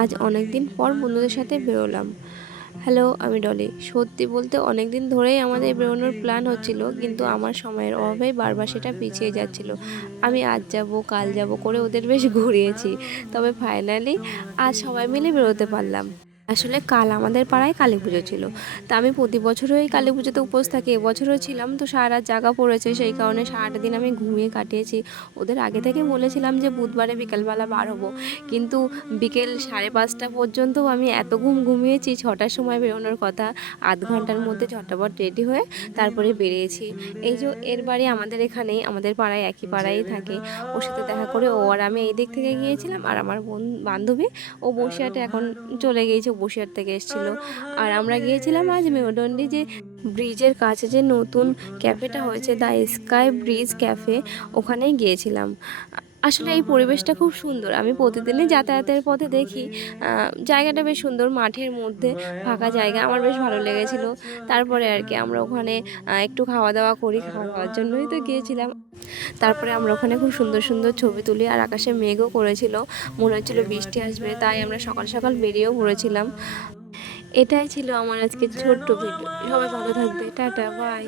আজ অনেক দিন পর বন্ধুদের সাথে বেরোলাম। হ্যালো, আমি ডলি। সত্যি বলতে অনেক দিন ধরেই আমাদের বেরোনোর প্ল্যান হচ্ছিল, কিন্তু আমার সময়ের অভাবেই বারবার সেটা পিছিয়ে যাচ্ছিল। আমি আজ যাব কাল যাব করে ওদের বেশ ঘুরিয়েছি, তবে ফাইনালি আজ সবাই মিলে বেরোতে পারলাম। আসলে কাল আমাদের পাড়ায় কালী পুজো ছিল। তা আমি প্রতি বছরই এই কালী পুজোতে উপোস থাকি, এবছরও ছিলাম। তো সারা রাত জাগা পড়েছে, সেই কারণে সারাটা দিন আমি ঘুমিয়ে কাটিয়েছি। ওদের আগে থেকে বলেছিলাম যে বুধবারে বিকেলবেলা বার হবো, কিন্তু বিকেল 5:30 পর্যন্তও আমি এত ঘুমিয়েছি। 6টার সময় বেরোনোর কথা, আধ ঘন্টার মধ্যে ঝটাপট রেডি হয়ে তারপরে বেরিয়েছি। এই যে এর বাড়ি আমাদের এখানেই, আমাদের পাড়ায়, একই পাড়ায় থাকে। ওর সাথে দেখা করে ও আর আমি এই দিক থেকে গিয়েছিলাম, আর আমার বান্ধবী ও বসিরহাটে এখন চলে গিয়েছে, ও বসিরহাট থেকে এসেছিলো। আর আমরা গিয়েছিলাম আজ মেরুদণ্ডী যে ব্রিজের কাছে যে নতুন ক্যাফেটা হয়েছে, দ্য স্কাই ব্রিজ ক্যাফে, ওখানেই গিয়েছিলাম। আসলে এই পরিবেশটা খুব সুন্দর, আমি প্রতিদিনই যাতায়াতের পথে দেখি। জায়গাটা বেশ সুন্দর, মাঠের মধ্যে ফাঁকা জায়গা, আমার বেশ ভালো লেগেছিল। তারপরে আর কি আমরা ওখানে একটু খাওয়া দাওয়া করি, খাওয়া দাওয়ার জন্যই তো গিয়েছিলাম। তারপরে আমরা ওখানে খুব সুন্দর সুন্দর ছবি তুলি, আর আকাশে মেঘও করেছিল, মনে হচ্ছিল বৃষ্টি আসবে, তাই আমরা সকাল সকাল বেরিয়েও পড়েছিলাম। এটাই ছিল আমার আজকে ছোট্ট ভিডিও। সবাই ভালো থাকবে, টাটা, বাই।